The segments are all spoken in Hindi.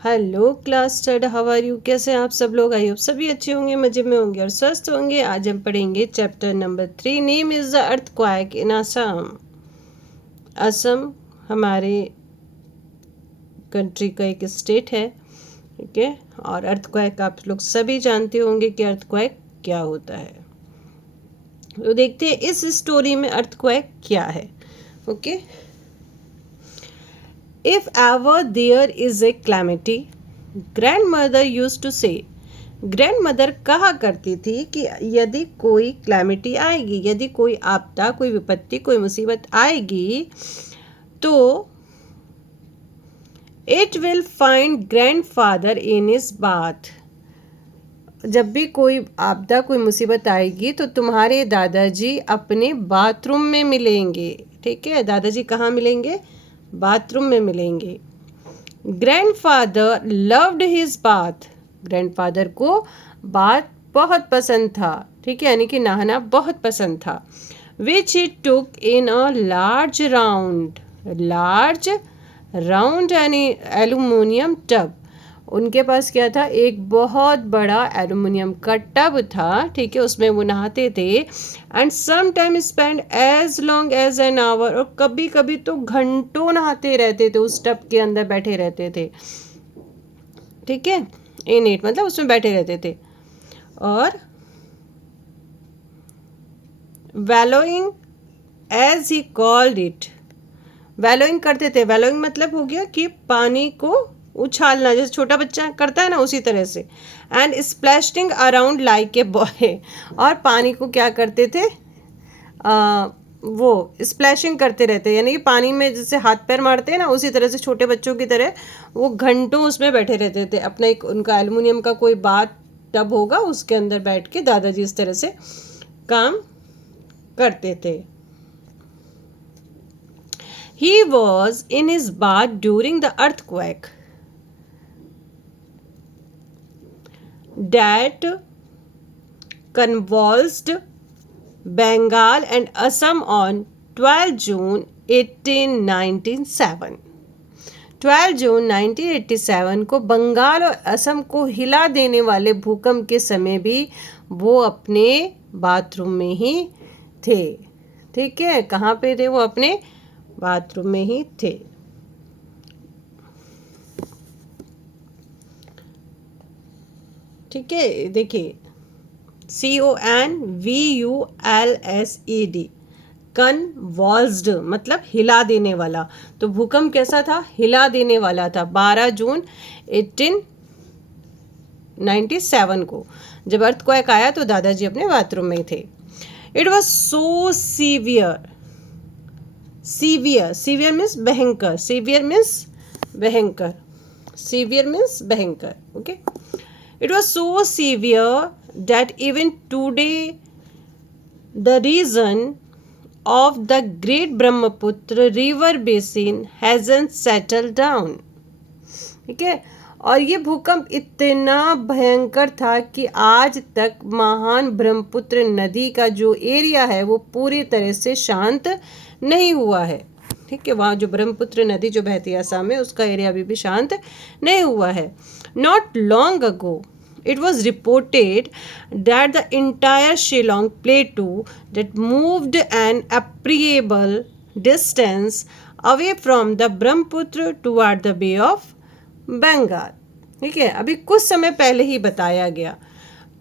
Hello class stud, how are you? कैसे हैं आप सब लोग? आई होप सभी अच्छे होंगे, मजे में होंगे और स्वस्थ होंगे। आज हम पढ़ेंगे chapter number 3। Name is the earthquake इन असम। असम हमारे कंट्री का एक स्टेट है, ठीक है। और अर्थक्वेक आप लोग सभी जानते होंगे कि अर्थक्वेक क्या होता है। तो देखते हैं इस स्टोरी में अर्थक्वेक क्या है। Okay, if ever there is a calamity, grandmother used to say, grandmother कहा करती थी कि यदि कोई क्लैमिटी आएगी, यदि कोई आपदा, कोई विपत्ति, कोई मुसीबत आएगी, तो it will find grandfather in his bath. जब भी कोई आपदा, कोई मुसीबत आएगी तो तुम्हारे दादाजी अपने बाथरूम में मिलेंगे, ठीक है। दादाजी कहाँ मिलेंगे? बाथरूम में मिलेंगे। Grandfather loved his bath, grandfather को बाथ बहुत पसंद था, ठीक है, यानी कि नहाना बहुत पसंद था। Which he took in a large round, large round यानी एल्यूमिनियम टब। उनके पास क्या था? एक बहुत बड़ा एल्यूमिनियम का टब था, ठीक है, उसमें वो नहाते थे। And some time spend as long as an hour, और कभी कभी तो घंटों नहाते रहते थे, उस टब के अंदर बैठे रहते थे, ठीक है। इन इट मतलब उसमें बैठे रहते थे। और wallowing as he called it, wallowing करते थे। वैलोइंग मतलब हो गया कि पानी को उछालना, जैसे छोटा बच्चा करता है ना, उसी तरह से। And splashing around like a boy, और पानी को क्या करते थे? वो स्प्लैशिंग करते रहते, यानी कि पानी में जैसे हाथ पैर मारते हैं ना, उसी तरह से छोटे बच्चों की तरह वो घंटों उसमें बैठे रहते थे। अपना एक उनका एल्युमिनियम का कोई बाथ टब होगा, उसके अंदर बैठ के दादाजी इस तरह से काम करते थे। He was in his bath during the earthquake that convulsed Bengal and Assam on 12 June 1897। 12 जून 1987 को बंगाल और असम को हिला देने वाले भूकंप के समय भी वो अपने बाथरूम में ही थे, ठीक है। कहाँ पे थे वो? अपने बाथरूम में ही थे। ठीक है, देखिए CONVULSED, कन्वॉल्स्ड मतलब हिला देने वाला। तो भूकंप कैसा था? हिला देने वाला था। 12 जून 1897 को जब अर्थक्वेक आया तो दादाजी अपने बाथरूम में थे। It was so severe, severe, severe means भयंकर, सीवियर मीन्स भयंकर, सीवियर मीन्स भयंकर, okay. It was so severe that even today the region of the Great Brahmaputra river basin hasn't settled down, ठीक है। और ये भूकंप इतना भयंकर था कि आज तक महान ब्रह्मपुत्र नदी का जो एरिया है वो पूरी तरह से शांत नहीं हुआ है, ठीक है। वहाँ जो ब्रह्मपुत्र नदी जो बहती है असम में, उसका एरिया अभी भी शांत नहीं हुआ है। Not long ago it was reported that the entire Shillong plateau that moved an appreciable distance away from the Brahmaputra toward the Bay of Bengal, ठीक है। अभी कुछ समय पहले ही बताया गया।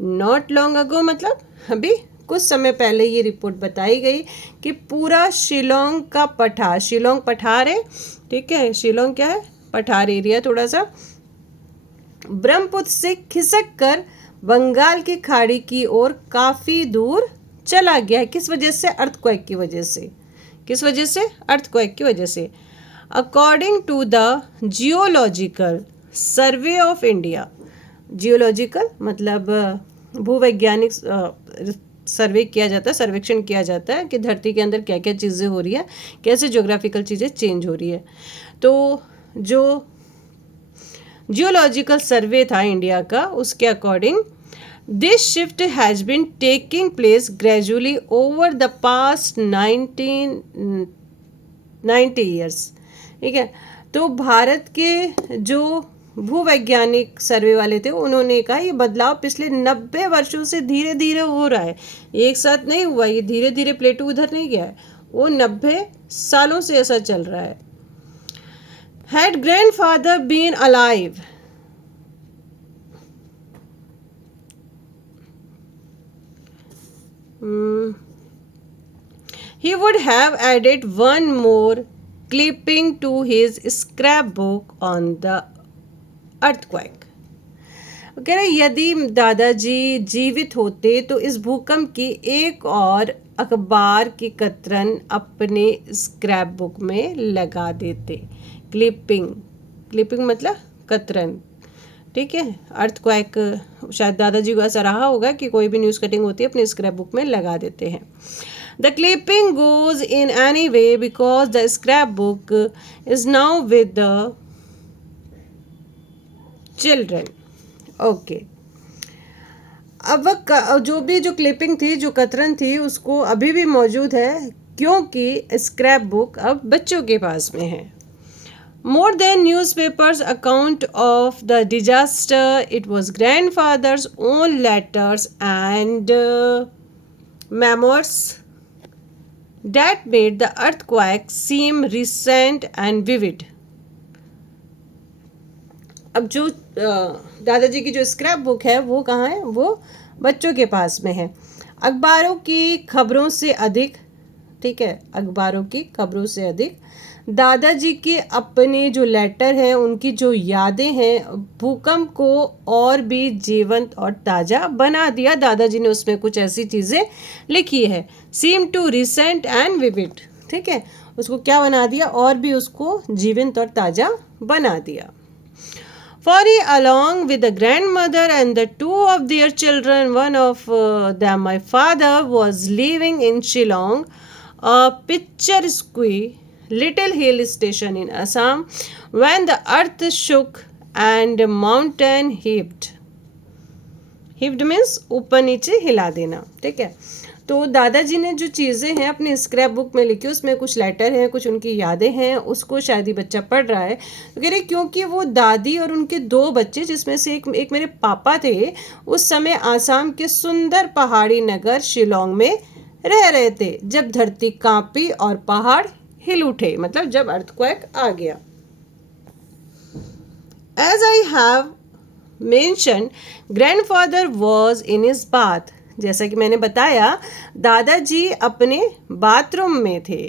नॉट लॉन्ग अगो मतलब अभी कुछ समय पहले ये रिपोर्ट बताई गई कि पूरा शिलोंग का पठार, शिलोंग पठार है, ठीक है। शिलोंग क्या है? पठार एरिया, थोड़ा सा ब्रह्मपुत्र से खिसक कर बंगाल की खाड़ी की ओर काफ़ी दूर चला गया है। किस वजह से? अर्थक्वेक की वजह से। किस वजह से? अर्थक्वेक की वजह से। According to the Geological Survey of India, geological मतलब भूवैज्ञानिक सर्वे किया जाता है, सर्वेक्षण किया जाता है कि धरती के अंदर क्या क्या चीज़ें हो रही है, कैसे ज्योग्राफिकल चीज़ें चेंज हो रही है। तो जो जियोलॉजिकल सर्वे था इंडिया का, उसके according this shift has been taking place gradually over the past 1990 years, ठीक है। तो भारत के जो भूवैज्ञानिक सर्वे वाले थे, उन्होंने कहा ये बदलाव पिछले 90 वर्षों से धीरे धीरे हो रहा है, एक साथ नहीं हुआ, ये धीरे धीरे प्लेटो उधर नहीं गया है, वो 90 सालों से ऐसा चल रहा है। Had grandfather been alive, he would have added one more clipping to his scrapbook on the earthquake. कह रहे यदि दादाजी जीवित होते तो इस भूकंप की एक और अखबार की कतरन अपने स्क्रैप बुक में लगा देते। क्लिपिंग मतलब कतरन, ठीक है। अर्थक्वेक, शायद दादाजी को ऐसा रहा होगा कि कोई भी न्यूज़ कटिंग होती है अपने स्क्रैप बुक में लगा देते हैं। The clipping goes in any way because the scrap book is now with the children. Okay, अब जो क्लिपिंग थी, जो कतरन थी, उसको अभी भी मौजूद है क्योंकि स्क्रैप बुक अब बच्चों के पास में है। More than newspapers' account of the disaster, it was grandfather's own letters and memoirs that made the earthquake seem recent and vivid. अब जो दादाजी की जो स्क्रैप बुक है वो कहाँ है? वो बच्चों के पास में है। अखबारों की खबरों से अधिक, ठीक है, अखबारों की खबरों से अधिक दादाजी के अपने जो लेटर हैं, उनकी जो यादें हैं, भूकंप को और भी जीवंत और ताज़ा बना दिया। दादाजी ने उसमें कुछ ऐसी चीज़ें लिखी है, seem to recent and vivid, ठीक है, उसको क्या बना दिया? और भी उसको जीवंत और ताज़ा बना दिया। For he, along with the grandmother and the two of their children, one of them, my father, was living in Shillong, a picturesque little hill station in Assam, when the earth shook and mountain heaved. Heaved means ऊपर नीचे हिला देना, ठीक है। तो दादाजी ने जो चीज़ें हैं अपने स्क्रैप बुक में लिखी, उसमें कुछ लेटर हैं, कुछ उनकी यादें हैं, उसको शायद ही बच्चा पढ़ रहा है। तो कह रहे क्योंकि वो दादी और उनके 2 बच्चे, जिसमें से एक मेरे पापा थे, उस समय आसाम के सुंदर पहाड़ी नगर शिलोंग में रह रहे थे जब धरती कांपी और पहाड़ हिल उठे, मतलब जब अर्थक्वेक आ गया। As I have mentioned, grandfather was in his bath. जैसा कि मैंने बताया, दादाजी अपने बाथरूम में थे।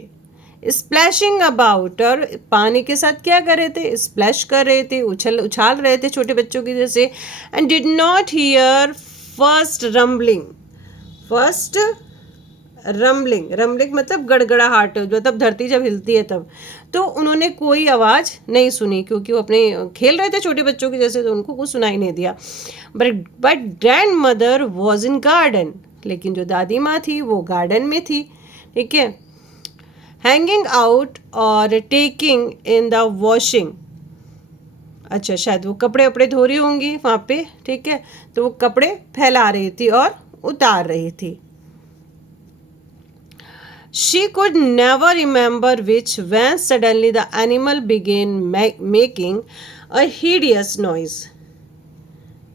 स्प्लैशिंग अबाउट, और पानी के साथ क्या कर रहे थे? स्प्लैश कर रहे थे, उछाल रहे थे छोटे बच्चों की जैसे। And did not here first rumbling मतलब गड़गड़ाहट, मतलब धरती जब हिलती है तब। तो उन्होंने कोई आवाज़ नहीं सुनी क्योंकि वो अपने खेल रहे थे छोटे बच्चों की जैसे, तो उनको कुछ सुनाई नहीं दिया। But grand mother was in garden, लेकिन जो दादी माँ थी वो गार्डन में थी, ठीक है। हैंगिंग आउट और टेकिंग इन द वॉशिंग, अच्छा शायद वो कपड़े वपड़े धो रही होंगी वहाँ पे, ठीक है, तो वो कपड़े फैला रही थी और उतार रही थी। She could never remember which, when suddenly the animal began making a hideous noise.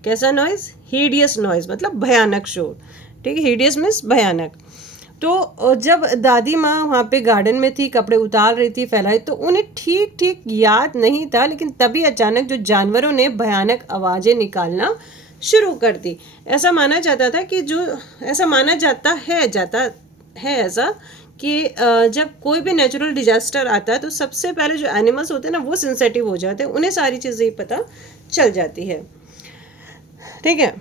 कैसा noise? Hideous noise मतलब भयानक शोर, ठीक है। hideous means भयानक। तो जब दादी माँ वहाँ पे गार्डन में थी, कपड़े उतार रही थी, फैलाई, तो उन्हें ठीक ठीक याद नहीं था, लेकिन तभी अचानक जो जानवरों ने भयानक आवाज़ें निकालना शुरू कर दी। ऐसा माना जाता था कि ऐसा माना जाता है ऐसा कि जब कोई भी नेचुरल डिजास्टर आता है तो सबसे पहले जो एनिमल्स होते हैं ना, वो सेंसिटिव हो जाते हैं, उन्हें सारी चीज़ें पता चल जाती है, ठीक है।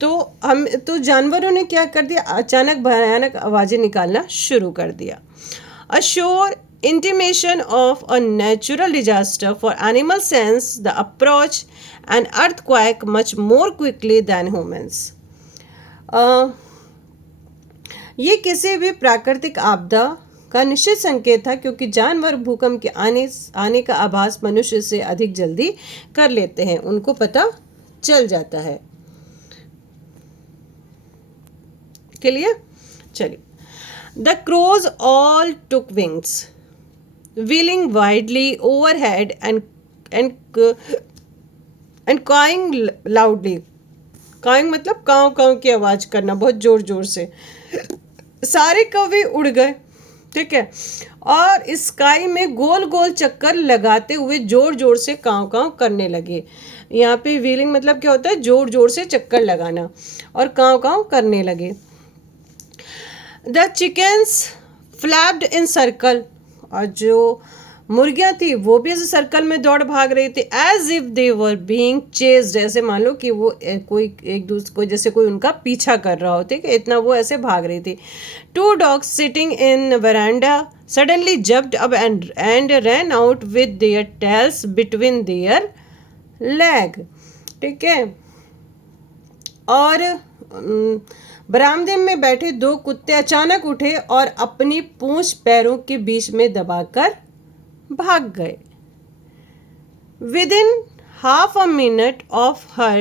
तो जानवरों ने क्या कर दिया? अचानक भयानक आवाज़ें निकालना शुरू कर दिया। A sure intimation of a natural disaster for animal sense the approach and earthquake much more quickly than humans. ये किसी भी प्राकृतिक आपदा का निश्चित संकेत था क्योंकि जानवर भूकंप के आने का आभास मनुष्य से अधिक जल्दी कर लेते हैं, उनको पता चल जाता है। क्लियर? चलिए। The crows all took wings, wheeling widely overhead and and cawing loudly, cawing मतलब काँव काँव की आवाज़ करना बहुत ज़ोर ज़ोर से। सारे कौवे उड़ गए, ठीक है, और स्काई में गोल गोल चक्कर लगाते हुए जोर जोर से काँव काँव करने लगे। यहाँ पे व्हीलिंग मतलब क्या होता है, जोर जोर से चक्कर लगाना, और काँव काँव करने लगे। The chickens flapped in circle, और जो मुर्गियाँ थी वो भी ऐसे सर्कल में दौड़ भाग रही थी, as if they were being chased, ऐसे मान लो कि वो कोई एक दूसरे को जैसे कोई उनका पीछा कर रहा हो, ठीक है, इतना वो ऐसे भाग रही थी। Two dogs sitting in verandah suddenly jumped up and ran out with their tails between their leg, ठीक है। और बरामदे में बैठे दो कुत्ते अचानक उठे और अपनी पूंछ पैरों के बीच में दबाकर भाग गए। Within half a minute of her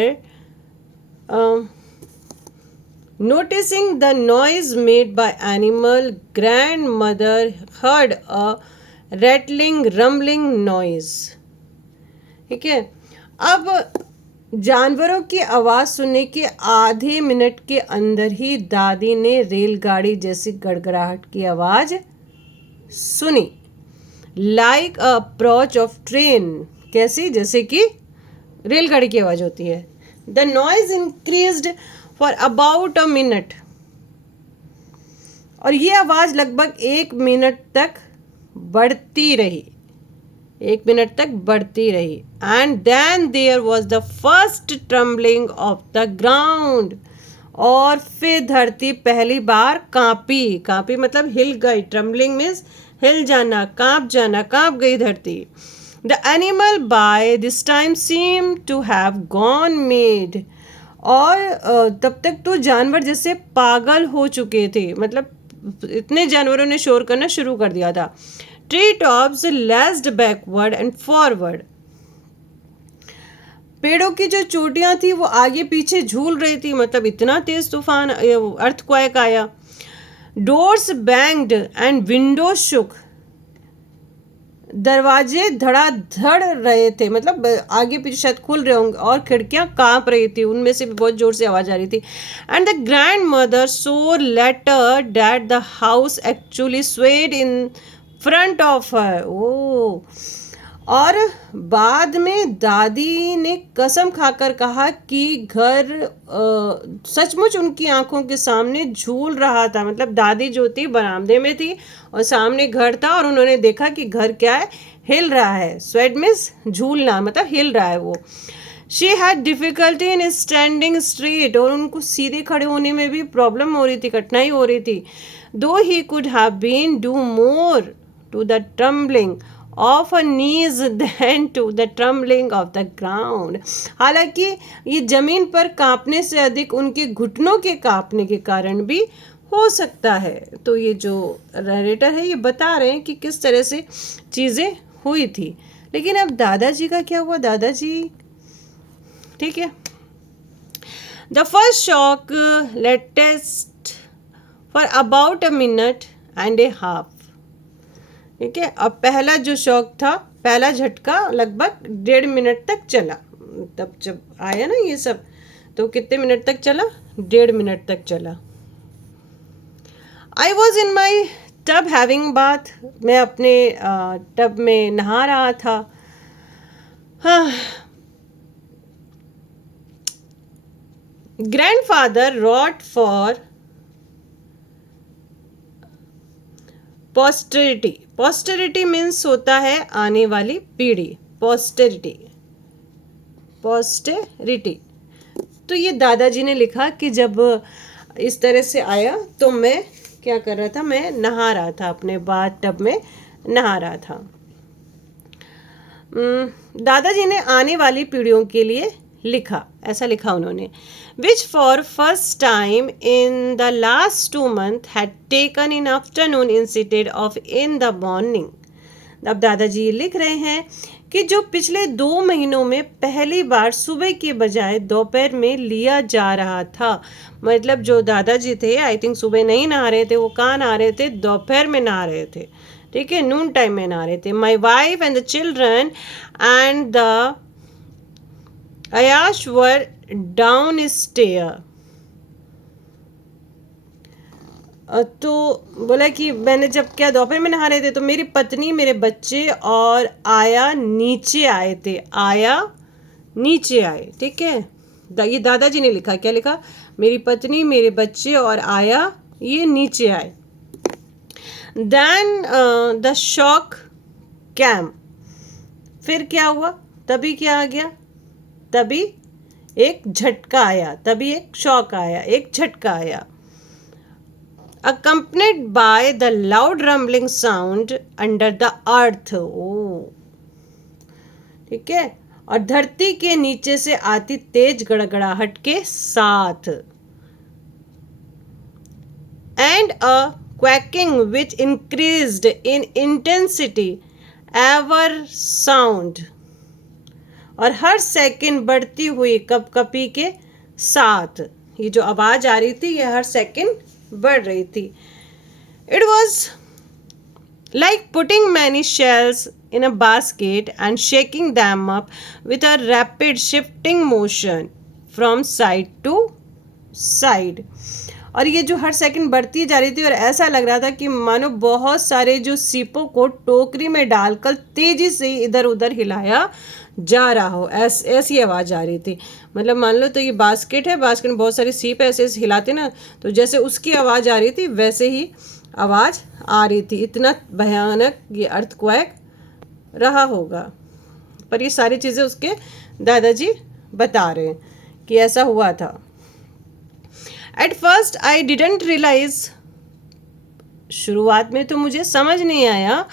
noticing the noise made by animal, grandmother heard a rattling rumbling noise, ठीक है। अब जानवरों की आवाज़ सुनने के आधे मिनट के अंदर ही दादी ने रेलगाड़ी जैसी गड़गड़ाहट की आवाज़ सुनी। Like a approach of train, कैसी, जैसे कि रेलगाड़ी की आवाज़ होती है। The noise increased for about a minute, और ये आवाज़ लगभग 1 मिनट तक बढ़ती रही, 1 मिनट तक बढ़ती रही। And then there was the first trembling of the ground, और फिर धरती पहली बार कांपी, कांपी मतलब हिल गई, ट्रम्बलिंग मीन्स हिल जाना, कांप गई धरती। The animal by this time seem to have gone mad, और तब तक तो जानवर जैसे पागल हो चुके थे, मतलब इतने जानवरों ने शोर करना शुरू कर दिया था। Tree tops लेस्ड backward and forward, पेड़ों की जो चोटियां थी वो आगे पीछे झूल रही थी, मतलब इतना तेज तूफान अर्थक्वेक आया। डोर्स बैंग्ड एंड विंडोज शुक, दरवाजे धड़ाधड़ रहे थे, मतलब आगे पीछे शायद खुल रहे होंगे, और खिड़कियां कांप रही थी, उनमें से भी बहुत जोर से आवाज आ रही थी। And the grandmother saw later that the house actually swayed in front of her. Oh, और बाद में दादी ने कसम खाकर कहा कि घर सचमुच उनकी आंखों के सामने झूल रहा था, मतलब दादी जो थी बरामदे में थी और सामने घर था, और उन्होंने देखा कि घर क्या है, हिल रहा है। स्वेड मीन्स झूलना, मतलब हिल रहा है वो। She had difficulty in standing straight, और उनको सीधे खड़े होने में भी प्रॉब्लम हो रही थी, कठिनाई हो रही थी। Though he could have been due more to the trembling of a knees than to the trembling of the ground, हालांकि ये जमीन पर कांपने से अधिक उनके घुटनों के कांपने के कारण भी हो सकता है। तो ये जो नरेटर है ये बता रहे हैं कि किस तरह से चीज़ें हुई थी। लेकिन अब दादाजी का क्या हुआ, दादाजी, ठीक है। The first shock latest for about a minute and A half, ठीक है। अब पहला जो शॉक था, पहला झटका लगभग 1.5 मिनट तक चला, तब जब आया ना ये सब, तो कितने मिनट तक चला, 1.5 मिनट तक चला। I was in my tub having bath, मैं अपने टब में नहा रहा था। हाँ, grandfather wrote for posterity, posterity means होता है आने वाली पीढ़ी, पोस्टेरिटी, पोस्टेरिटी। तो ये दादाजी ने लिखा कि जब इस तरह से आया तो मैं क्या कर रहा था, मैं नहा रहा था, अपने बाथ टब में नहा रहा था। दादाजी ने आने वाली पीढ़ियों के लिए लिखा, ऐसा लिखा उन्होंने। which for first time in the last 2 months had taken in afternoon instead of in the morning। अब दादाजी लिख रहे हैं कि जो पिछले 2 महीनों में पहली बार सुबह के बजाय दोपहर में लिया जा रहा था, मतलब जो दादाजी थे आई थिंक सुबह नहीं नहा रहे थे, वो कहाँ नहा रहे थे, दोपहर में नहा रहे थे, ठीक है, नून टाइम में नहा रहे थे। My wife and the children and the Ayash were down a stair. तो बोला कि मैंने जब क्या दोपहर में नहा रहे थे तो मेरी पत्नी मेरे बच्चे और आया नीचे आए थे. आया नीचे आए. ठीक है, ये दादाजी ने लिखा. क्या लिखा? मेरी पत्नी मेरे बच्चे और आया ये नीचे आए. Then the shock came. फिर क्या हुआ? तभी क्या आ गया? तभी एक झटका आया. तभी एक शॉक आया, एक झटका आया. accompanied by the loud rumbling sound under the earth. ओ ठीक है, और धरती के नीचे से आती तेज गड़गड़ाहट के साथ. and a quacking which increased in intensity ever sound. और हर सेकंड बढ़ती हुई कपकपी के साथ ये जो आवाज आ रही थी ये हर सेकंड बढ़ रही थी. It was like putting many shells in a basket and shaking them up with a rapid shifting motion from side to side. और ये जो हर सेकंड बढ़ती जा रही थी और ऐसा लग रहा था कि मानो बहुत सारे जो सीपों को टोकरी में डालकर तेजी से इधर उधर हिलाया जा रहा हो. ऐसी आवाज़ आ रही थी. मतलब मान लो तो ये बास्केट है, बास्केट में बहुत सारे सीप ऐसे ऐसे हिलाते ना, तो जैसे उसकी आवाज़ आ रही थी वैसे ही आवाज़ आ रही थी. इतना भयानक ये अर्थक्वेक रहा होगा. पर ये सारी चीज़ें उसके दादाजी बता रहे हैं कि ऐसा हुआ था. At first I didn't realise. शुरुआत में तो मुझे समझ नहीं आया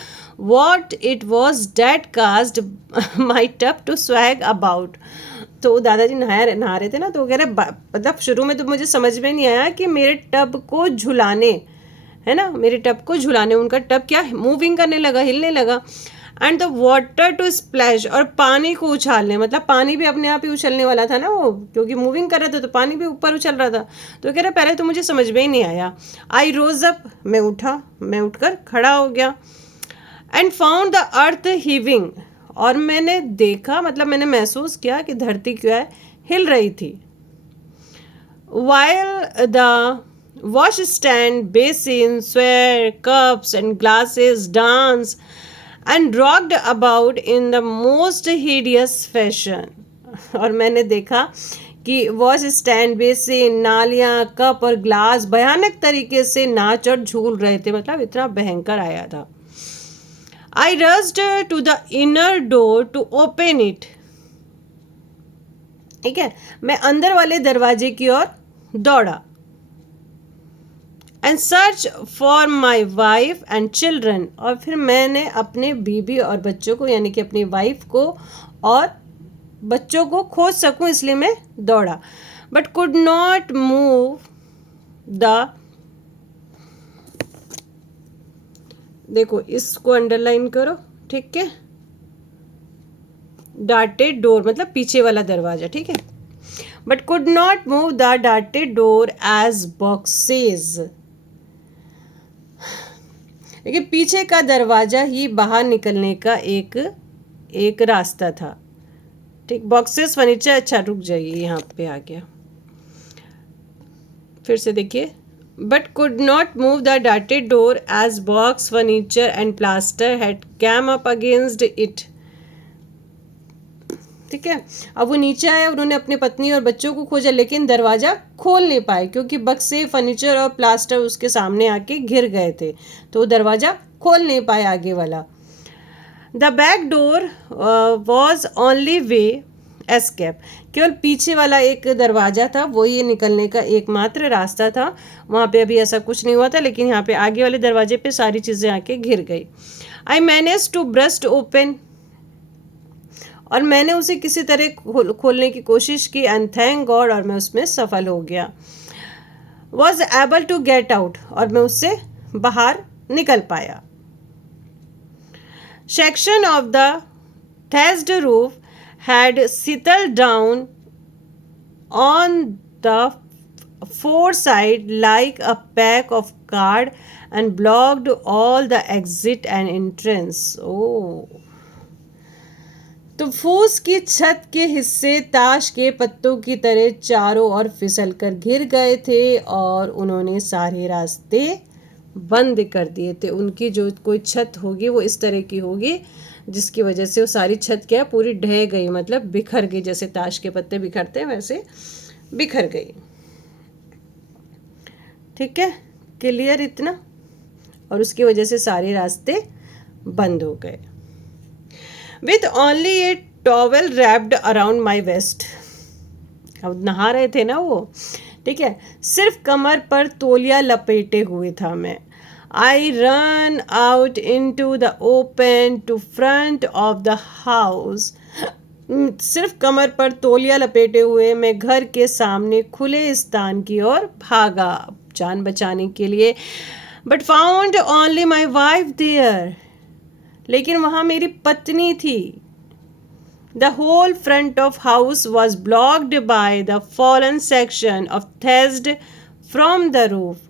what it was that caused my tub to swag about. तो दादाजी नहा रहे थे ना, तो वो कह रहे मतलब शुरू में तो मुझे समझ में नहीं आया कि मेरे टब को झुलाने, है ना, मेरे टब को झुलाने उनका टब क्या मूविंग करने लगा, हिलने लगा. And the water to splash, और पानी को उछालने, मतलब पानी भी अपने आप ही उछलने वाला था ना वो, क्योंकि मूविंग कर रहा था तो पानी भी ऊपर उछल रहा था. तो कह रहे पहले तो मुझे समझ में ही नहीं आया. आई रोज अप, मैं उठा, मैं उठकर खड़ा हो गया. And found the earth heaving, और मैंने देखा, मतलब मैंने महसूस किया कि धरती क्या है, हिल रही थी. While the wash stand, basin, swear, cups and glasses dance and rocked about in the most hideous fashion. और मैंने देखा कि वॉश स्टैंड, बेसिन, नालियाँ, कप और ग्लास भयानक तरीके से नाच और झूल रहे थे. मतलब इतना भयंकर आया था. I rushed to the inner door to open it. ठीक है, मैं अंदर वाले दरवाजे की ओर दौड़ा. And search for my wife and children, और फिर मैंने अपने बीबी और बच्चों को, यानी कि अपनी वाइफ को और बच्चों को खोज सकूं इसलिए मैं दौड़ा. But could not move the, देखो इसको अंडरलाइन करो, ठीक है, डार्टेड डोर मतलब पीछे वाला दरवाजा. ठीक है, but could not move the darted door as boxes. लेकिन पीछे का दरवाजा ही बाहर निकलने का एक रास्ता था. ठीक, बॉक्सेस फर्नीचर. अच्छा रुक जाइए, यहाँ पे आ गया, फिर से देखिए. but could not move the darted door as box, furniture and plaster had come up against it. ठीक है, अब वो नीचे आए, उन्होंने अपने पत्नी और बच्चों को खोजा लेकिन दरवाज़ा खोल नहीं पाए क्योंकि बक्से, फर्नीचर और प्लास्टर उसके सामने आके घिर गए थे, तो दरवाज़ा खोल नहीं पाए आगे वाला. The back door was only way escape, केवल पीछे वाला एक दरवाज़ा था, वो ये निकलने का एकमात्र रास्ता था. वहाँ पे अभी ऐसा कुछ नहीं हुआ था, लेकिन यहाँ पे आगे वाले दरवाजे पे सारी चीज़ें आके घिर गई. I manage to burst open, और मैंने उसे किसी तरह खोलने की कोशिश की. एंड थैंक गॉड, और मैं उसमें सफल हो गया. Was able to get out, और मैं उससे बाहर निकल पाया. Section of the thatched roof had settled down on the four sides like a pack of cards and blocked all the exit and entrance. Oh, तो फूस की छत के हिस्से ताश के पत्तों की तरह चारों ओर फिसल कर गिर गए थे और उन्होंने सारे रास्ते बंद कर दिए थे। उनकी जो कोई छत होगी वो इस तरह की होगी जिसकी वजह से वो सारी छत क्या पूरी ढह गई, मतलब बिखर गई, जैसे ताश के पत्ते बिखरते हैं वैसे बिखर गई। ठीक है, क्लियर इतना? और उसकी वजह से सारे रास्ते बंद हो गए। With only A towel wrapped around my waste, अब नहा रहे थे ना वो, ठीक है, सिर्फ कमर पर तौलिया लपेटे हुए था मैं। I run out into the open to front of the house, सिर्फ कमर पर तौलिया लपेटे हुए मैं घर के सामने खुले स्थान की ओर भागा जान बचाने के लिए। But found only my wife there, लेकिन वहाँ मेरी पत्नी थी। The whole front of house was blocked by the fallen section of thatch from the roof.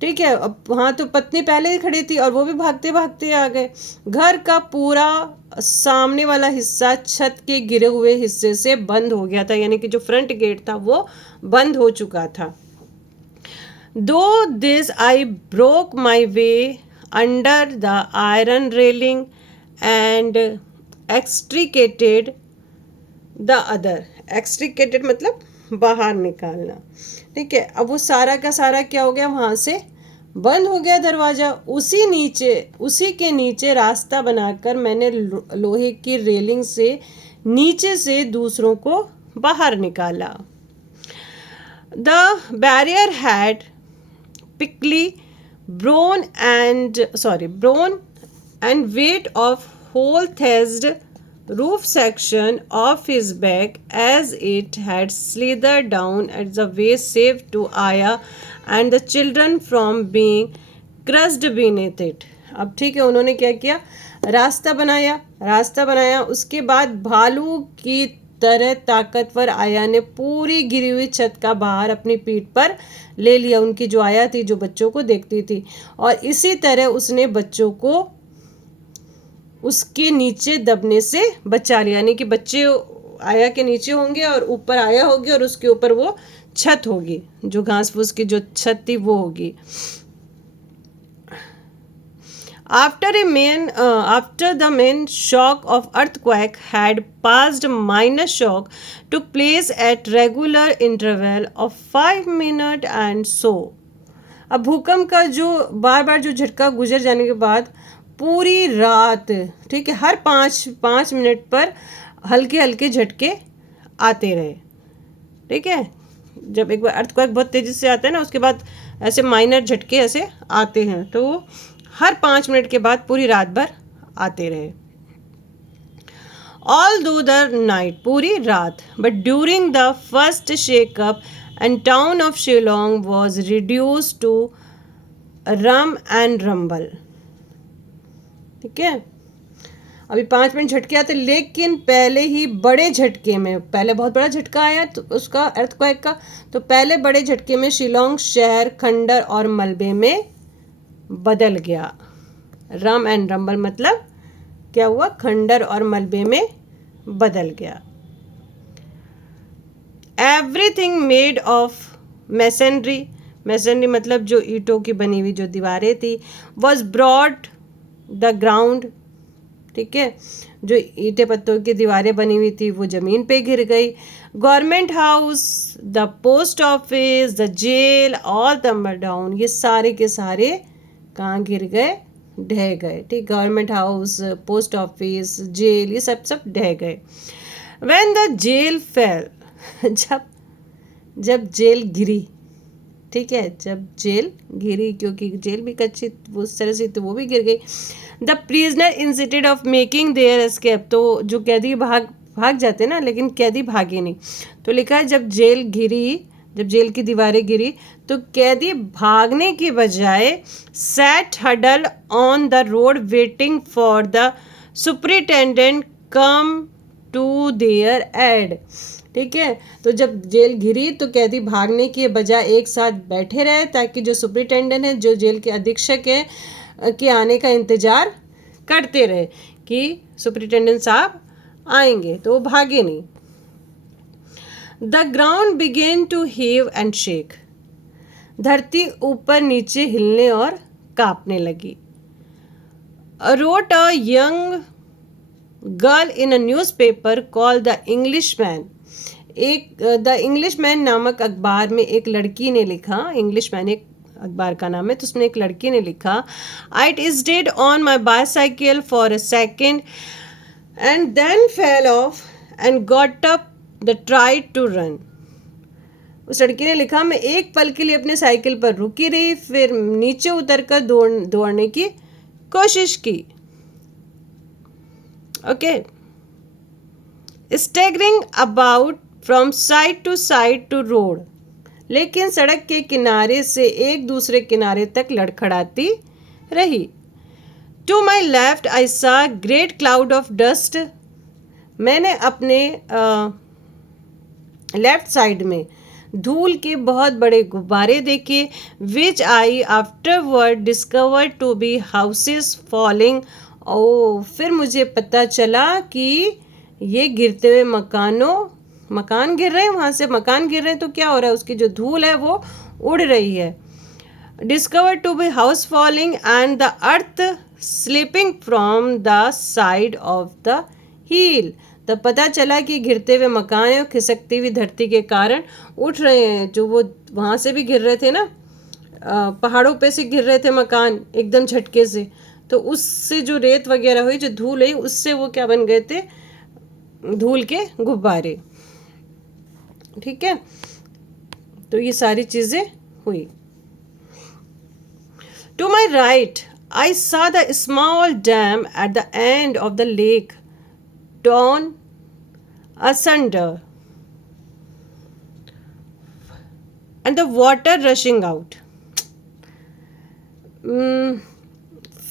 ठीक है, अब वहाँ तो पत्नी पहले ही खड़ी थी और वो भी भागते भागते आ गए। घर का पूरा सामने वाला हिस्सा छत के गिरे हुए हिस्से से बंद हो गया था, यानी कि जो फ्रंट गेट था वो बंद हो चुका था। Though this I broke my way under the iron railing and extricated the other. Extricated मतलब बाहर निकालना। ठीक है, अब वो सारा का सारा क्या हो गया, वहाँ से बंद हो गया दरवाज़ा। उसी के नीचे रास्ता बनाकर मैंने लोहे की रेलिंग से नीचे से दूसरों को बाहर निकाला। The barrier had pickly brawn and weight of whole thesed roof section of his back as it had slithered down at the waist, saved to Aya and the children from being crushed beneath it. अब ठीक है, उन्होंने क्या किया, रास्ता बनाया। उसके बाद भालू की तरह ताकतवर आया ने पूरी गिरी हुई छत का बाहर अपनी पीठ पर ले लिया। उनकी जो आया थी जो बच्चों को देखती थी, और इसी तरह उसने बच्चों को उसके नीचे दबने से बचा लिया, यानी कि बच्चे आया के नीचे होंगे और ऊपर आया होगी और उसके ऊपर वो छत होगी, जो घास फूस की जो छत थी वो होगी। After the main shock of earthquake had passed, minor shock took place at regular interval of 5 minutes and so. अब भूकंप का जो बार बार जो झटका गुजर जाने के बाद पूरी रात, ठीक है, हर 5 मिनट पर हल्के हल्के झटके आते रहे। ठीक है, जब एक बार अर्थक्वेक बहुत तेज़ी से आता है ना, उसके बाद ऐसे माइनर झटके ऐसे आते हैं, तो वो हर 5 मिनट के बाद पूरी रात भर आते रहे। ऑल दो द नाइट, पूरी रात, but during the first shakeup and town of Shillong was reduce to rum and rumble. ठीक है, अभी 5 मिनट झटके आते, लेकिन पहले ही बड़े झटके में, पहले बहुत बड़ा झटका आया तो उसका अर्थक्वेक का, तो पहले बड़े झटके में शिलोंग शहर खंडर और मलबे में बदल गया। रम एंड रंबल मतलब क्या हुआ, खंडर और मलबे में बदल गया। एवरीथिंग मेड ऑफ मैसनरी मतलब जो ईंटों की बनी हुई जो दीवारें थी, वॉज ब्रॉड द ग्राउंड। ठीक है, जो ईंटें पत्तों की दीवारें बनी हुई थी वो ज़मीन पे गिर गई। Government house, the post office, the jail, all tumbled down, ये सारे के सारे कहाँ गिर गए, ढह गए। ठीक, government house, post office, jail, ये सब ढह गए। व्हेन द जेल फेल, जब जेल गिरी, ठीक है, जब जेल गिरी, क्योंकि जेल भी कच्ची उस तरह से तो वो भी गिर गई। The prisoner instead of making their escape, तो जो कैदी भाग जाते ना, लेकिन कैदी भागे नहीं, तो लिखा है जब जेल की दीवारें गिरी तो कैदी भागने की बजाय sat huddle on the road waiting for the superintendent come to their aid. ठीक है, तो जब जेल गिरी तो कैदी भागने के बजाय एक साथ बैठे रहे ताकि जो सुपरिटेंडेंट है, जो जेल के अधीक्षक है, के आने का इंतज़ार करते रहे कि सुपरिटेंडेंट साहब आएंगे, तो वो भागे नहीं. The ground began to heave and shake. धरती ऊपर नीचे हिलने और कांपने लगी. Wrote a young girl in a newspaper called the Englishman. एक द इंग्लिशमैन नामक अखबार में एक लड़की ने लिखा, इंग्लिशमैन एक अखबार का नाम है, तो उसमें एक लड़की ने लिखा, I hesitated on my bicycle for a second and then fell off and got up the tried to run. उस लड़की ने लिखा, मैं एक पल के लिए अपने साइकिल पर रुकी रही, फिर नीचे उतरकर दौड़ने की कोशिश की. Okay. Staggering about from side to road. लेकिन सड़क के किनारे से एक दूसरे किनारे तक लड़खड़ाती रही. टू माई लेफ्ट आई सा ग्रेट क्लाउड ऑफ डस्ट. मैंने अपने लेफ्ट साइड में धूल के बहुत बड़े गुब्बारे देखे. Which I afterward discover to be houses falling. Oh, फिर मुझे पता चला कि ये गिरते हुए मकान गिर रहे हैं, वहाँ से मकान गिर रहे हैं. तो क्या हो रहा है, उसकी जो धूल है वो उड़ रही है. Discover to be house falling and the earth slipping from the side of the hill. तब पता चला कि गिरते हुए मकान है और खिसकती हुई धरती के कारण उठ रहे हैं. जो वो वहाँ से भी गिर रहे थे ना, पहाड़ों पे से गिर रहे थे मकान एकदम झटके से, तो उससे जो रेत वगैरह हुई, जो धूल हुई, उससे वो क्या बन गए थे, धूल के गुब्बारे. ठीक है, तो ये सारी चीज़ें हुई. टू माई राइट आई सा the small dam at the end of the lake torn asunder and the water rushing out.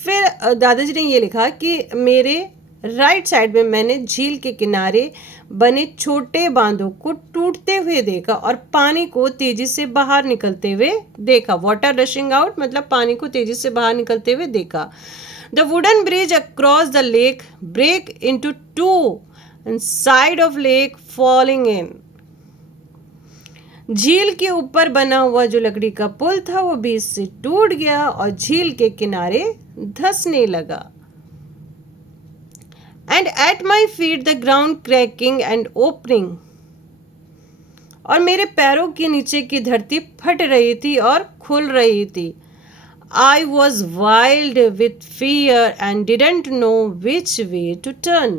फिर दादाजी ने ये लिखा कि मेरे राइट साइड में मैंने झील के किनारे बने छोटे बांधों को टूटते हुए देखा और पानी को तेजी से बाहर निकलते हुए देखा. वाटर रशिंग आउट मतलब पानी को तेजी से बाहर निकलते हुए देखा. The wooden bridge across the lake break into two and side of lake falling in. झील के ऊपर बना हुआ जो लकड़ी का पुल था वो बीच से टूट गया और झील के किनारे धंसने लगा. And at my feet the ground cracking and opening. और मेरे पैरों के नीचे की धरती फट रही थी और खुल रही थी. I was wild with fear and didn't know which way to turn.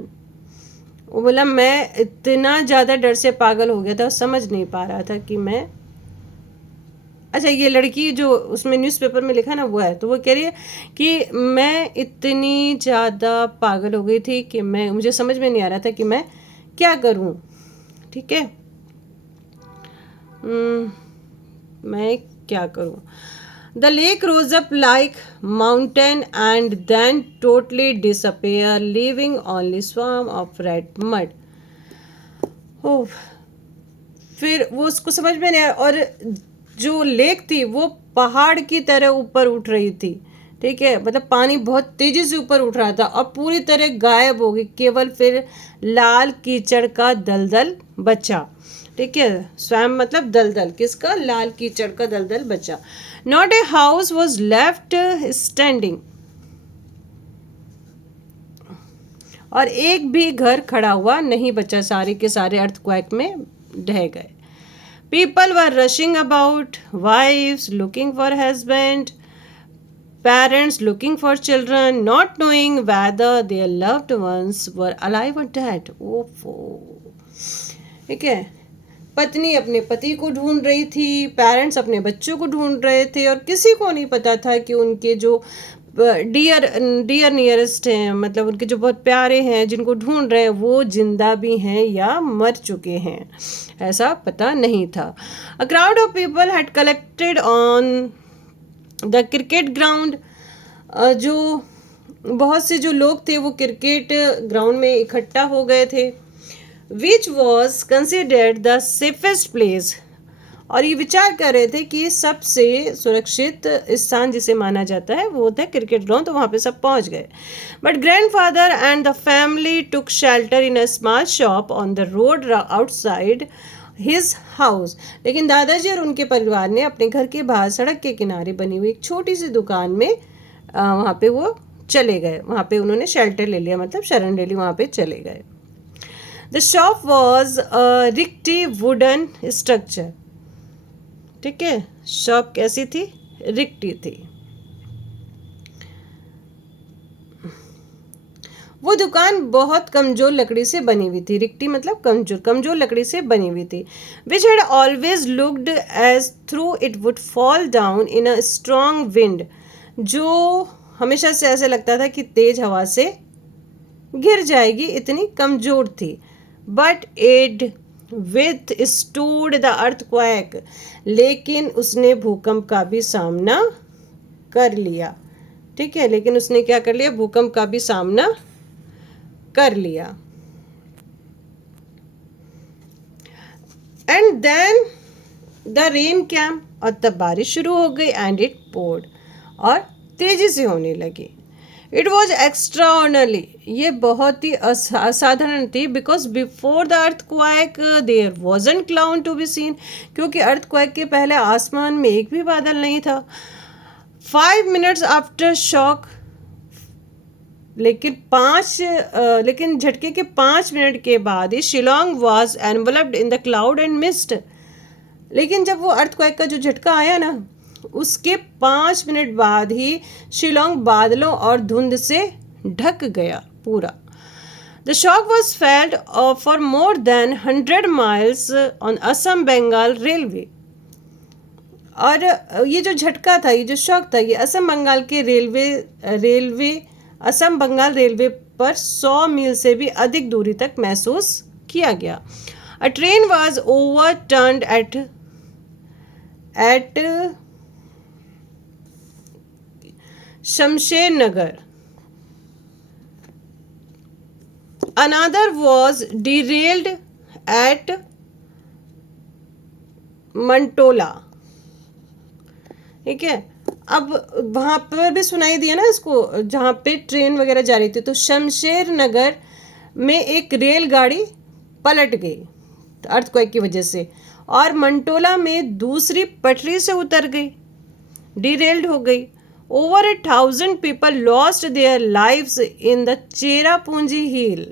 वो बोला मैं इतना ज़्यादा डर से पागल हो गया था, समझ नहीं पा रहा था कि मैं. अच्छा, ये लड़की जो उसमें न्यूज़पेपर में लिखा ना वो है, तो वो कह रही है कि मैं इतनी ज़्यादा पागल हो गई थी कि मुझे समझ में नहीं आ रहा था कि मैं क्या करूं. ठीक है, मैं क्या करूं. The lake rose up like mountain and then totally disappeared, leaving only swarm of red mud. Oh, फिर वो उसको समझ में नहीं आया और जो लेक थी वो पहाड़ की तरह ऊपर उठ रही थी. ठीक है, मतलब पानी बहुत तेजी से ऊपर उठ रहा था और पूरी तरह गायब हो गई. केवल फिर लाल कीचड़ का दलदल बचा. ठीक है, स्वयं मतलब दलदल, किसका, लाल कीचड़ का दलदल बचा. Not a house was left standing. और एक भी घर खड़ा हुआ नहीं बचा, सारे के सारे अर्थक्वेक में ढह गए. People were rushing about, wifes looking for husband, parents looking for children, not knowing whether their loved ones were alive or dead. ठीक है, पत्नी अपने पति को ढूंढ रही थी, पेरेंट्स अपने बच्चों को ढूंढ रहे थे और किसी को नहीं पता था कि उनके जो डियर नियरेस्ट हैं, मतलब उनके जो बहुत प्यारे हैं जिनको ढूंढ रहे हैं वो जिंदा भी हैं या मर चुके हैं, ऐसा पता नहीं था. A crowd of people had collected on the cricket ground. जो बहुत से जो लोग थे वो क्रिकेट ग्राउंड में इकट्ठा हो गए थे. Which was considered the safest place. और ये विचार कर रहे थे कि सबसे सुरक्षित स्थान जिसे माना जाता है वो होता है क्रिकेट ग्राउंड, तो वहाँ पे सब पहुँच गए. But grandfather and the family took shelter in a small shop on the road outside his house. लेकिन दादाजी और उनके परिवार ने अपने घर के बाहर सड़क के किनारे बनी हुई एक छोटी सी दुकान में वहाँ पे वो चले गए. वहाँ पे उन्होंने शेल्टर ले लिया, मतलब शरण ले ली, वहाँ पे चले गए. The shop was a rickety wooden structure. ठीक है, शॉप कैसी थी? रिक्टी थी. वो दुकान बहुत कमजोर लकड़ी से बनी हुई थी. रिक्टी मतलब कमजोर, कमजोर लकड़ी से बनी हुई थी. Which had always looked as through it would fall down in a strong wind. जो हमेशा से ऐसे लगता था कि तेज हवा से गिर जाएगी, इतनी कमजोर थी. But it with stood the earthquake. लेकिन उसने भूकंप का भी सामना कर लिया. ठीक है, लेकिन उसने क्या कर लिया? भूकंप का भी सामना कर लिया. And then the rain came. और तब बारिश शुरू हो गई. And it poured. और तेजी से होने लगी. It was extraordinary. ये बहुत ही असाधारण थी. Because before the earthquake there wasn't cloud to be seen. क्योंकि अर्थक्वेक के पहले आसमान में एक भी बादल नहीं था. 5 minutes आफ्टर शॉक. लेकिन झटके के 5 मिनट के बाद ही Shillong was enveloped in the cloud and mist. लेकिन जब वो अर्थक्वेक का जो झटका आया ना, उसके 5 मिनट बाद ही शिलोंग बादलों और धुंध से ढक गया पूरा. The shock was felt for more than 100 miles on Assam Bengal railway. और ये जो झटका था, ये जो शॉक था, ये असम बंगाल के असम बंगाल रेलवे पर 100 मील से भी अधिक दूरी तक महसूस किया गया. A train was overturned at Shamsher Nagar. Another was derailed at Mantola. ठीक है, अब वहाँ पर भी सुनाई दिया ना इसको, जहाँ पे ट्रेन वगैरह जा रही थी. तो शमशेर नगर में एक रेलगाड़ी पलट गई अर्थक्वेक की वजह से. और मंटोला में दूसरी पटरी से उतर गई, डिरेल्ड हो गई. Over 1,000 people lost their lives in the Cherrapunji hill.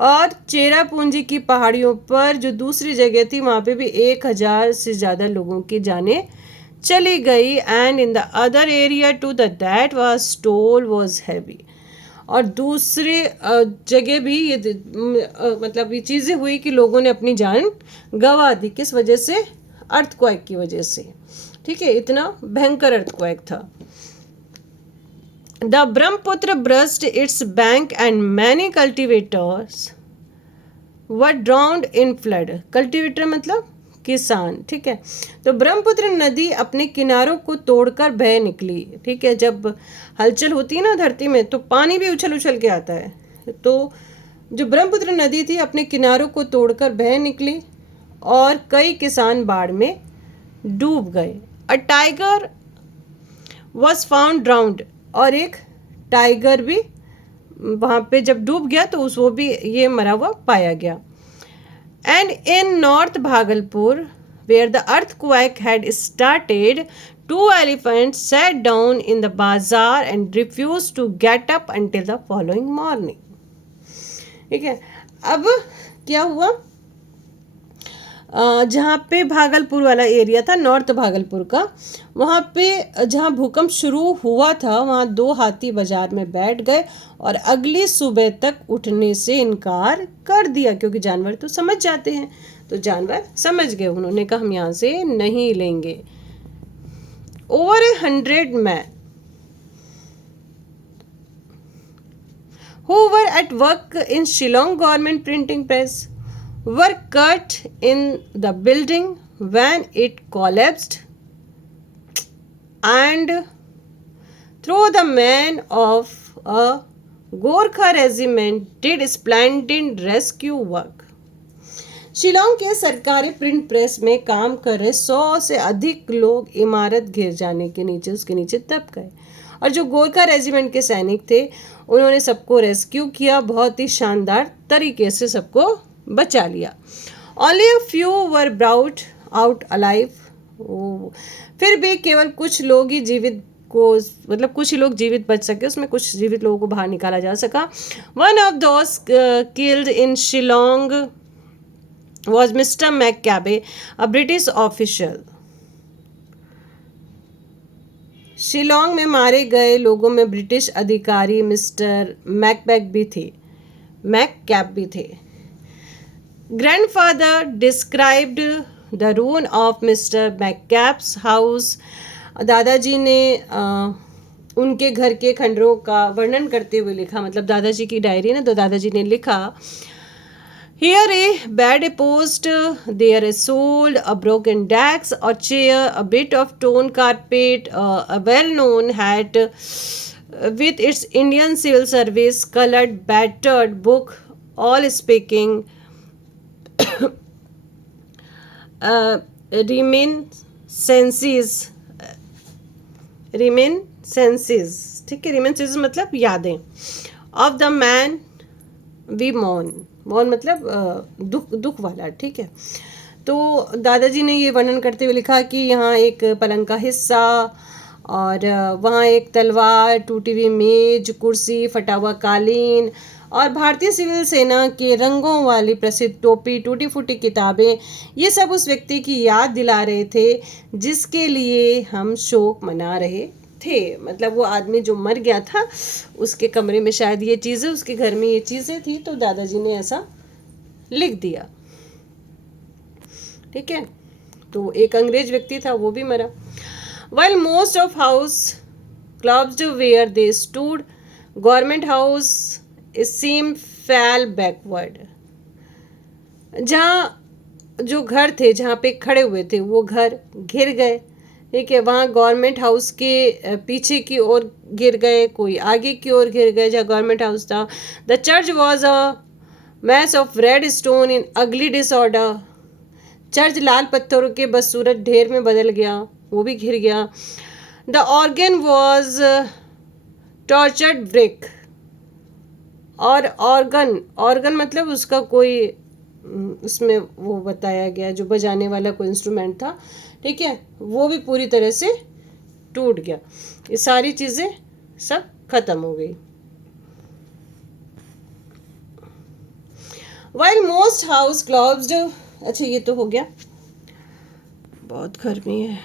और चेरापूंजी की पहाड़ियों पर जो दूसरी जगह थी, वहाँ पे भी 1,000 से ज़्यादा लोगों की जानें चली गई. And in the other area to that was toll was heavy. और दूसरी जगह भी ये मतलब ये चीज़ें हुई कि लोगों ने अपनी जान गंवा दी. किस वजह से? अर्थक्वेक की वजह से. ठीक है, इतना भयंकर अर्थक्वेक था. The Brahmaputra burst it's bank and many cultivators were ड्राउन्ड in flood. Cultivator मतलब किसान. ठीक है, तो ब्रह्मपुत्र नदी अपने किनारों को तोड़कर बह निकली. ठीक है, जब हलचल होती है ना धरती में, तो पानी भी उछल उछल के आता है. तो जो ब्रह्मपुत्र नदी थी अपने किनारों को तोड़कर बह निकली और कई किसान बाढ़ में डूब गए. A tiger was found ड्राउन्ड. और एक टाइगर भी वहाँ पे जब डूब गया तो वो भी ये मरा हुआ पाया गया. And in North Bhagalpur, where the earthquake had started, 2 elephants sat down in the bazaar and refused to get up until the following morning. ठीक है, अब क्या हुआ? जहाँ पे भागलपुर वाला एरिया था, नॉर्थ भागलपुर का, वहाँ पे जहाँ भूकंप शुरू हुआ था, वहाँ 2 हाथी बाजार में बैठ गए और अगली सुबह तक उठने से इनकार कर दिया. क्योंकि जानवर तो समझ जाते हैं, तो जानवर समझ गए. उन्होंने कहा हम यहाँ से नहीं लेंगे. Over 100 men who were at work in Shillong government printing press were cut in the building when it collapsed, and though the men of a Gorkha regiment did splendid rescue work. Shillong के सरकारी प्रिंट प्रेस में काम कर रहे 100 से अधिक लोग इमारत गिर जाने के नीचे उसके नीचे दब गए और जो गोरखा रेजिमेंट के सैनिक थे उन्होंने सबको रेस्क्यू किया, बहुत ही शानदार तरीके से सबको बचा लिया। Only a few were brought out alive. फिर भी केवल कुछ लोग ही जीवित को मतलब कुछ ही लोग जीवित बच सके, उसमें कुछ जीवित लोगों को बाहर निकाला जा सका। One of those killed in Shillong was Mr. McCabe, a British official. Shillong में मारे गए लोगों में ब्रिटिश अधिकारी मिस्टर मैकबैक भी थे, मैककैब भी थे। Grandfather described the ruin of mister McCabe's house. दादाजी ने उनके घर के खंडरों का वर्णन करते हुए लिखा, मतलब दादाजी की डायरी ना, तो दादाजी ने लिखा, here a bed, a post, there a sold, a broken desk or chair, a bit of torn carpet, a well-known hat with its Indian Civil Service colored battered book, all speaking reminiscences, ठीक है, reminiscences मतलब यादें, of the man we mourn, मौन मतलब दुख वाला, ठीक है। तो दादाजी ने ये वर्णन करते हुए लिखा कि यहाँ एक पलंग का हिस्सा और वहाँ एक तलवार, टूटी हुई मेज, कुर्सी, फटा हुआ कालीन और भारतीय सिविल सेना के रंगों वाली प्रसिद्ध टोपी, टूटी फूटी किताबें, ये सब उस व्यक्ति की याद दिला रहे थे जिसके लिए हम शोक मना रहे थे। मतलब वो आदमी जो मर गया था उसके कमरे में शायद ये चीज़ें, उसके घर में ये चीज़ें थी, तो दादाजी ने ऐसा लिख दिया, ठीक है। तो एक अंग्रेज व्यक्ति था, वो भी मरा। While most of house closed where they stood, government house seemed fell backward. जहाँ जो घर थे, जहाँ पे खड़े हुए थे, वो घर गिर गए, ठीक है। वहाँ गवर्नमेंट हाउस के पीछे की ओर गिर गए, कोई आगे की ओर गिर गए जहाँ गवर्नमेंट हाउस था। The church was a mass of red stone in अगली डिसऑर्डर। चर्च लाल पत्थरों के बदसूरत ढेर में बदल गया, वो भी घिर गया। The organ was tortured brick. और ऑर्गन मतलब उसका कोई उसमें वो बताया गया, जो बजाने वाला कोई इंस्ट्रूमेंट था, ठीक है, वो भी पूरी तरह से टूट गया। ये सारी चीज़ें सब खत्म हो गई। While most house closed, अच्छा ये तो हो गया, बहुत गर्मी है।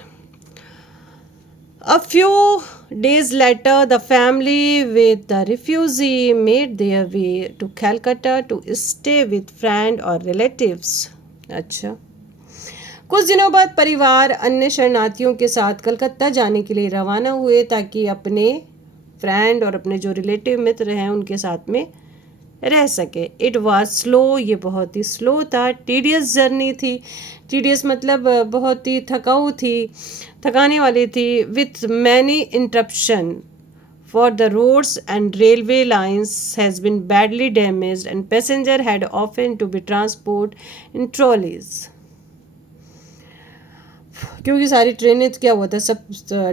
A few days later, the family with the refugee made their way to Calcutta to stay with friend or relatives. अच्छा, कुछ दिनों बाद परिवार अन्य शरणार्थियों के साथ कलकत्ता जाने के लिए रवाना हुए ताकि अपने फ्रेंड और अपने जो रिलेटिव मित्र हैं उनके साथ में रह सके। इट वाज स्लो, ये बहुत ही स्लो था। टीडियस जर्नी थी, टीडियस मतलब बहुत ही थकाऊ थी, थकाने वाली थी। With many interruption for the roads and railway lines has been badly damaged and passenger had often to be transported in trolleys. क्योंकि सारी ट्रेनें क्या हुआ था, सब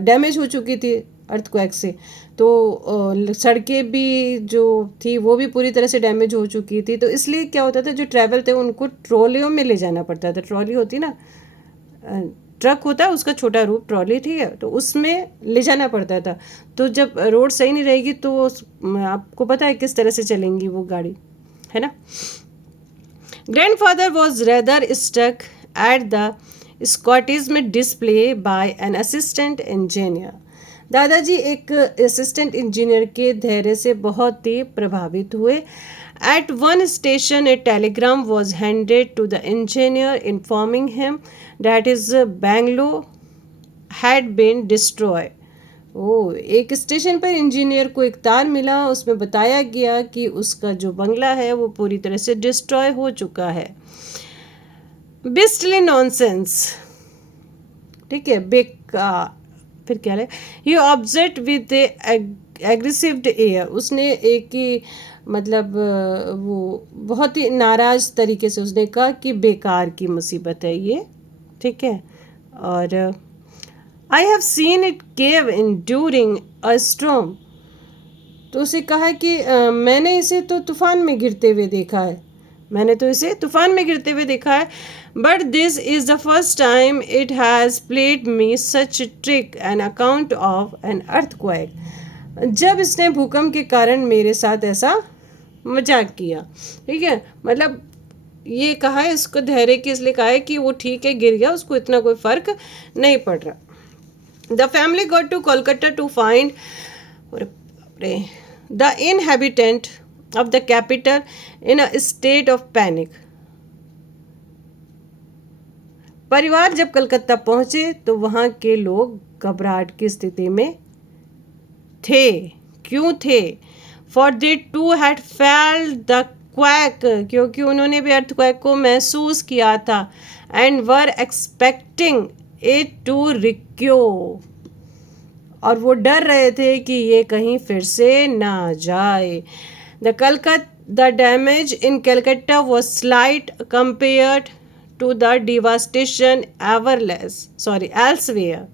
डैमेज हो चुकी थी अर्थक्वेक से, तो सड़कें भी जो थी वो भी पूरी तरह से डैमेज हो चुकी थी। तो इसलिए क्या होता था, जो ट्रैवल थे उनको ट्रॉलियों में ले जाना पड़ता था। ट्रॉली होती ना, ट्रक होता है उसका छोटा रूप ट्रॉली, ठीक है, तो उसमें ले जाना पड़ता था। तो जब रोड सही नहीं रहेगी तो आपको पता है किस तरह से चलेंगी वो गाड़ी, है ना। Grandfather was rather stuck at the Scotticism display by an assistant engineer. दादाजी एक असिस्टेंट इंजीनियर के धैर्य से बहुत ही प्रभावित हुए। At one station, a telegram was handed to the engineer informing him that his bungalow had been destroyed. एक स्टेशन पर इंजीनियर को एक तार मिला, उसमें बताया गया कि उसका जो बंगला है वो पूरी तरह से डिस्ट्रॉय हो चुका है। बिस्टली नॉनसेंस, ठीक है, बेकार। फिर क्या है, ही ऑब्जेक्ट विद एग्रेसिव एयर, उसने एक ही मतलब वो बहुत ही नाराज़ तरीके से उसने कहा कि बेकार की मुसीबत है ये, ठीक है। और I have seen it cave in during a storm, तो उसे कहा कि मैंने इसे तो तूफान में गिरते हुए देखा है, मैंने तो इसे तूफान में गिरते हुए देखा है, but this is the first time it has played me such trick an account of an earthquake, जब इसने भूकंप के कारण मेरे साथ ऐसा मजाक किया, ठीक है। मतलब ये कहा है इसको धैर्य के इसलिए कहा है कि वो ठीक है, गिर गया, उसको इतना कोई फ़र्क नहीं पड़ रहा। The family got to Kolkata to find the inhabitant of the capital in a state of panic. परिवार जब कलकत्ता पहुंचे तो वहां के लोग घबराहट की स्थिति में थे। क्यों थे? For they too had felt the quake, क्योंकि उन्होंने भी अर्थक्वेक को महसूस किया था, and were expecting it to recur, और वो डर रहे थे कि ये कहीं फिर से ना जाए। The damage in Calcutta was slight compared to the devastation elsewhere.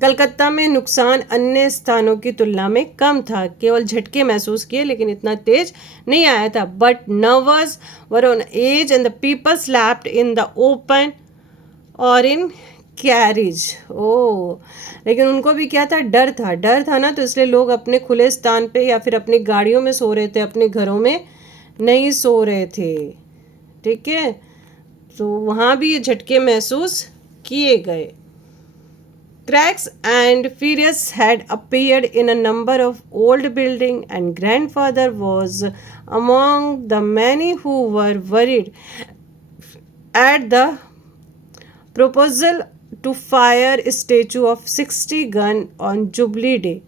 Calcutta में नुकसान अन्य स्थानों की तुलना में कम था, केवल झटके महसूस किए लेकिन इतना तेज नहीं आया था। But nerves were on edge and the people slept in the open or in carriage. Oh, लेकिन उनको भी क्या था? डर था ना, तो इसलिए लोग अपने खुले स्थान पे या फिर अपनी गाड़ियों में सो रहे थे, अपने घरों में नहीं सो रहे थे, ठीक है। तो वहाँ भी ये झटके महसूस किए गए। Cracks and furious had appeared in a number of old buildings, and grandfather was among the many who were worried at the proposal to fire a statue of 60 gun on Jubilee Day.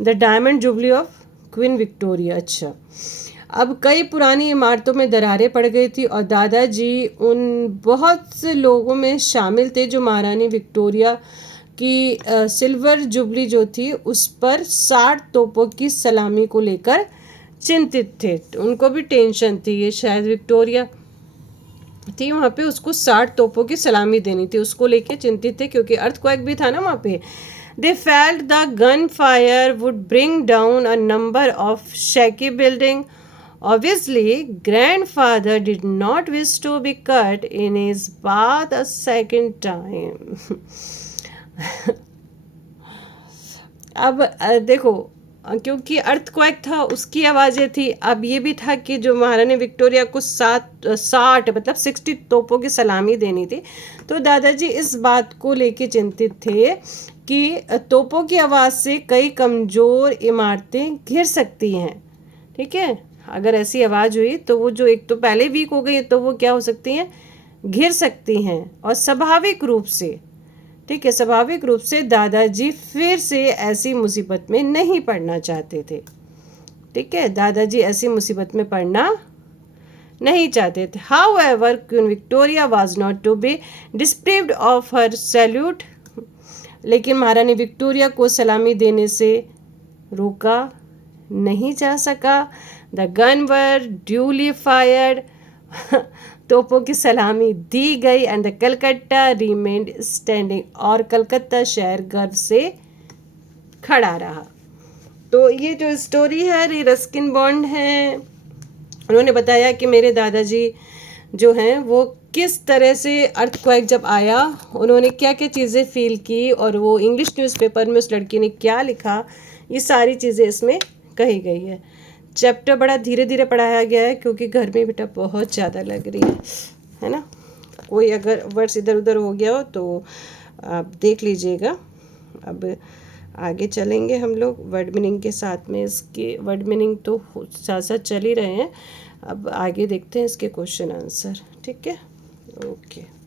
The Diamond Jubilee of Queen Victoria. अच्छा, अब कई पुरानी इमारतों में दरारें पड़ गई थी और दादाजी उन बहुत से लोगों में शामिल थे जो महारानी विक्टोरिया की सिल्वर जुबली जो थी उस पर 60 तोपों की सलामी को लेकर चिंतित थे। उनको भी टेंशन थी, ये शायद विक्टोरिया थी वहाँ पे, उसको 60 तोपों की सलामी देनी थी, उसको लेके चिंतित थे क्योंकि अर्थक्वेक भी था ना वहाँ पे। They felt the gunfire would bring down a number of shaky buildings. Obviously, grandfather did not wish to be cut in his bath a second time. अब देखो, क्योंकि अर्थक्वेक था उसकी आवाज़ें थी, अब ये भी था कि जो महारानी विक्टोरिया को 60 मतलब 60 तोपों की सलामी देनी थी, तो दादाजी इस बात को लेके चिंतित थे कि तोपों की आवाज़ से कई कमज़ोर इमारतें गिर सकती हैं, ठीक है। अगर ऐसी आवाज़ हुई तो वो जो एक तो पहले वीक हो गई तो वो क्या हो सकती हैं? गिर सकती हैं। और स्वाभाविक रूप से, ठीक है, स्वाभाविक रूप से दादाजी फिर से ऐसी मुसीबत में नहीं पड़ना चाहते थे, ठीक है। दादाजी ऐसी मुसीबत में पड़ना नहीं चाहते थे। However, Queen Victoria was not to be deprived of her salute. लेकिन महारानी विक्टोरिया को सलामी देने से रोका नहीं जा सका। The gun were duly fired, तोपों की सलामी दी गई, and the Calcutta remained standing, और कलकत्ता शहर गर्व से खड़ा रहा। तो ये जो स्टोरी है ये रस्किन बॉन्ड है, उन्होंने बताया कि मेरे दादाजी जो हैं वो किस तरह से अर्थक्वेक जब आया उन्होंने क्या क्या चीज़ें फील की, और वो इंग्लिश न्यूज़पेपर में उस लड़की ने क्या लिखा, ये सारी चीज़ें इसमें कही गई है। चैप्टर बड़ा धीरे धीरे पढ़ाया गया है क्योंकि गर्मी बेटा बहुत ज़्यादा लग रही है ना। कोई अगर वर्ड्स इधर उधर हो गया हो तो आप देख लीजिएगा। अब आगे चलेंगे हम लोग वर्ड मीनिंग के साथ में, इसके वर्ड मीनिंग तो साथ साथ चल ही रहे हैं, अब आगे देखते हैं इसके क्वेश्चन आंसर, ठीक है। ओके।